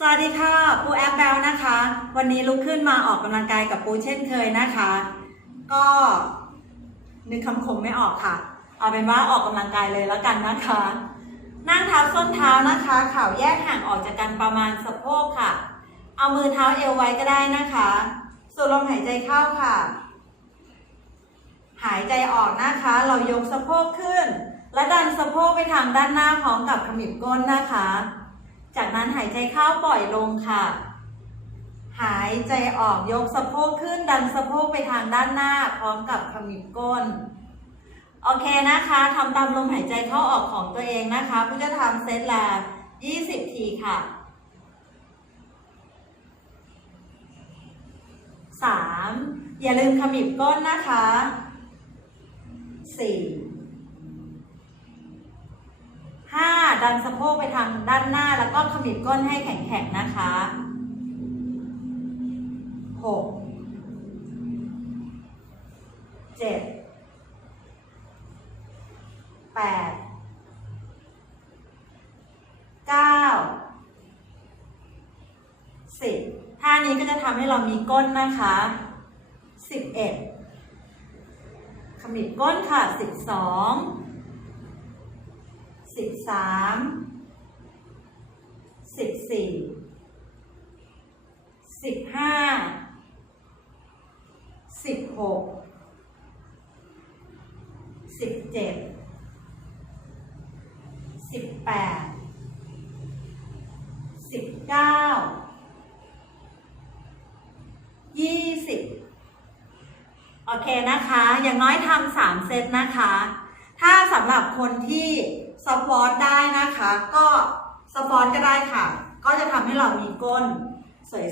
สวัสดีค่ะ ปูแอปแบลนะคะ วันนี้ลุกขึ้นมาออกกำลังกายกับปูเช่นเคยนะคะ ก็นึกคำคมไม่ออกค่ะ เอาเป็นว่าออกกำลังกายเลยแล้วกันนะคะ นั่งเท้าส้นเท้านะคะเข่าแยกห่างออกจากกันประมาณสะโพกค่ะ เอามือเท้าเอวไว้ก็ได้นะคะสูดลมหายใจเข้าค่ะ หายใจออกนะคะ เรายกสะโพกขึ้น และดันสะโพกไปทางด้านหน้าพร้อมกับขมิบก้นนะคะ จากนั้นหายใจเข้าปล่อยลงค่ะ หายใจออกยกสะโพกขึ้นดันสะโพกไปทางด้านหน้าพร้อมกับขมิบก้น โอเคนะคะทำตามลมหายใจเข้าออกของตัวเองนะคะเพื่อจะทำเซตละ20 ทีค่ะ 3. อย่าลืมขมิบก้นนะคะ 4. ห้า ดันสะโพกไปทางด้านหน้าแล้วก็ขมิบก้นให้แข็งๆนะคะหกเจ็ดแปดเก้าสิบท่านี้ก็จะทำให้เรามีก้นนะคะสิบเอ็ดขมิบก้นค่ะสิบสอง สิบสามสิบสี่สิบห้าสิบหกสิบเจ็ดสิบแปดสิบเก้ายี่สิบโอเคนะคะ อย่างน้อยทำสามเซตนะคะ ถ้าสำหรับคนที่ สปอร์ตได้นะคะ ก็สปอร์ตก็ได้ค่ะ ก็จะทำให้เรามีก้น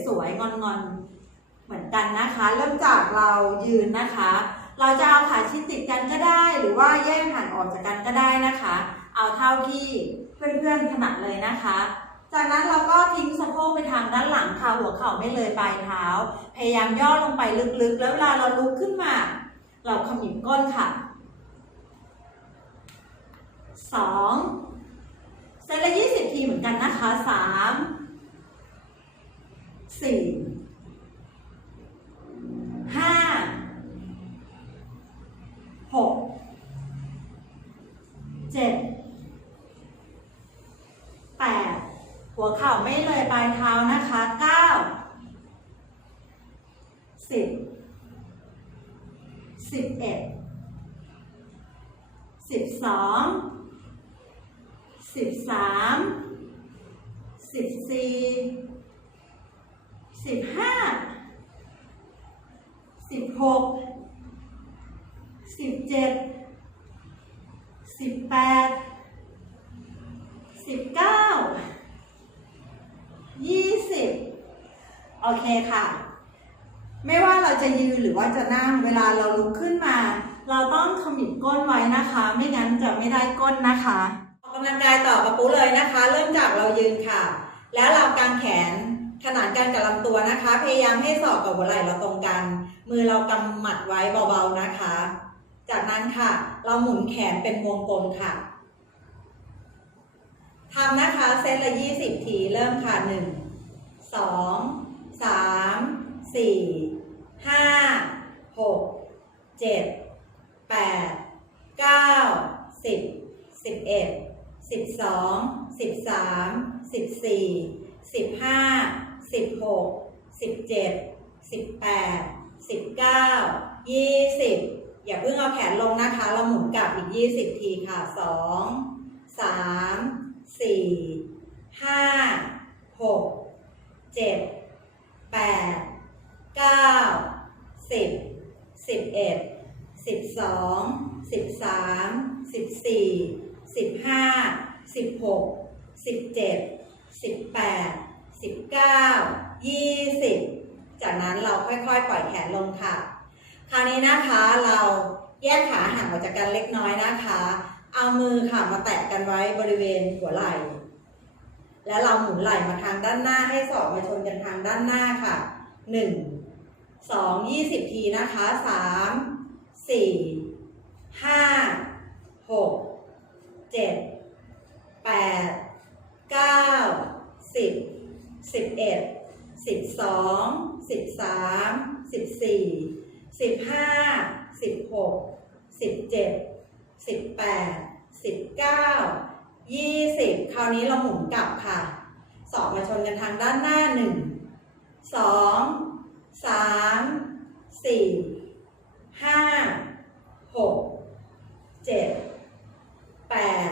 สวยๆ งอนๆ เหมือนกันนะคะ เริ่มจากเรายืนนะคะ เราจะเอาขาชิดติดกันก็ได้ หรือว่าแยกห่างออกจากกันก็ได้นะคะ เอาเท่าที่เพื่อนๆถนัดเลยนะคะจากนั้นเราก็ทิ้งสะโพกไปทางด้านหลังค่ะหัวเข่าไม่เลยปลายเท้า พยายามย่อลงไปลึกๆ แล้วเวลาเราลุกขึ้นมา เราขมิบก้นค่ะ สองเซตละยี่สิบทีเหมือนกันนะคะสามสี่ห้าหกเจ็ดแปดหัวเข่าไม่เลยปลายเท้านะคะเก้าสิบสิบเอ็ดสิบสอง สิบสามสิบสี่สิบห้าสิบหกสิบเจ็ดสิบแปดสิบเก้ายี่สิบโอเคค่ะ ไม่ว่าเราจะยืนหรือว่าจะนั่งเวลาเราลุกขึ้นมา เราต้องขมิบก้นไว้นะคะ ไม่งั้นจะไม่ได้ก้นนะคะ กำลังกายต่อกับปูเลยนะคะ เริ่มจากเรายืนค่ะ แล้วเรากางแขนขนานกันกับลำตัวนะคะ พยายามให้ศอกกับหัวไหล่เราตรงกัน มือเรากำหมัดไว้เบาๆนะคะ จากนั้นค่ะ เราหมุนแขนเป็นวงกลมค่ะทำนะคะเซตละ 20 ทีเริ่มค่ะ 1 2 3 4 5 6 7 8 9 10 11 12 13 14 15 16 17 18 19 20อย่าเพิ่งเอาแขนลงนะคะ เราหมุนกลับอีก20ทีค่ะ2 3 4 5 6 7 8 9 10 11 12 13 14 15 16 17 18 19 20 จากนั้นเราค่อยๆ ปล่อยแขนลงค่ะ คราวนี้นะคะเราแยกขาห่างออกจากกันเล็กน้อยนะคะ เอามือค่ะมาแตะกันไว้บริเวณหัวไหล่ แล้วเราหมุนไหล่มาทางด้านหน้าให้ศอกมาชนกันทางด้านหน้าค่ะหนึ่งสองยี่สิบทีนะคะสามสี่ห้าหก เจ็ดแปดเก้าสิบสิบเอ็ดสิบสองสิบสามสิบสี่สิบห้าสิบหกสิบเจ็ดสิบแปดสิบเก้ายี่สิบคราวนี้เราหมุนกลับค่ะ สอบมาชนกันทางด้านหน้าหนึ่งสองสามสี่ห้าหกเจ็ด ด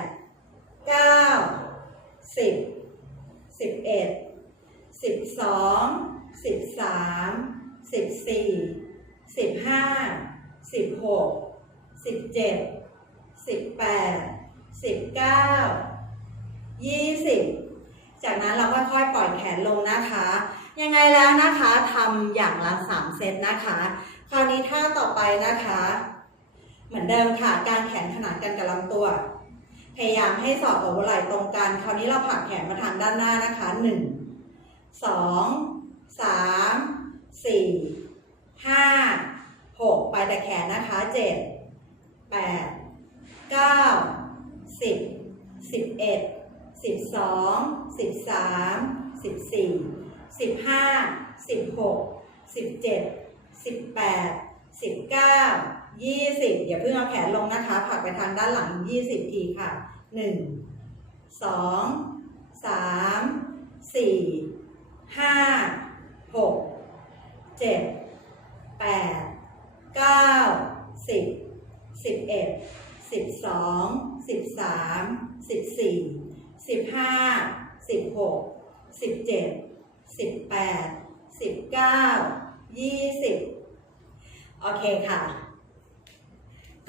เก้าสิบสิบเอ็ดสิบสองสิบสามสิบสี่สิบห้าสิบหกสิบเจ็ดสิบแปดสิบเก้ายี่สิบจากนั้นเราค่อยๆปล่อยแขนลงนะคะ ยังไงแล้วนะคะทำอย่างละสามเซตนะคะ คราวนี้ท่าต่อไปนะคะ เหมือนเดิมค่ะ การแขนขนานกันกับลำตัว พยายามให้ศอบหัวไหล่ตรงกัน คราวนี้เราผักแขนมาทางด้านหน้านะคะหนึ่งสองสามสี่ห้าหกไปแต่แขนนะคะเจ็ดแปดเก้าสิบสิบเอ็ดสิบสองสิบสามสิบสี่สิบห้าสิบหกสิบเจ็ดสิบแปดสิบเก้า ยี่สิบอย่าเพิ่งเอาแขนลงนะคะ ผลักไปทางด้านหลังยี่สิบทีค่ะหนึ่งสองสามสี่ห้าหกเจ็ดแปดเก้าสิบสิบเอ็ดสิบสองสิบสามสิบสี่สิบห้าสิบหกสิบเจ็ดสิบแปดสิบเก้ายี่สิบโอเคค่ะ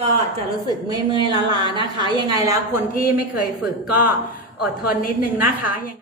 ก็จะรู้สึกเมื่อยๆล้าๆนะคะ ยังไงแล้วคนที่ไม่เคยฝึกก็อดทนนิดนึงนะคะยัง